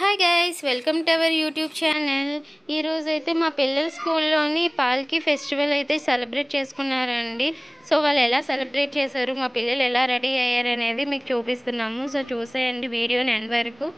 Hi guys, welcome to our YouTube channel. ఈరోజు అయితే మా పిల్లల స్కూల్లోని పాల్కి ఫెస్టివల్ అయితే సెలబ్రేట్ చేసుకున్నారండి. సో వాళ్ళు ఎలా సెలబ్రేట్ చేశారు, మా పిల్లలు ఎలా రెడీ అయ్యారు అనేది మీకు చూపిస్తున్నాము. సో చూసేయండి వీడియోని ఎండ్ వరకు.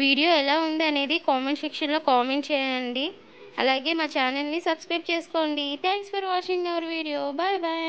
వీడియో ఎలా ఉంది అనేది కామెంట్ సెక్షన్లో కామెంట్ చేయండి. అలాగే మా ఛానల్ని సబ్స్క్రైబ్ చేసుకోండి. Thanks for watching our video. Bye bye.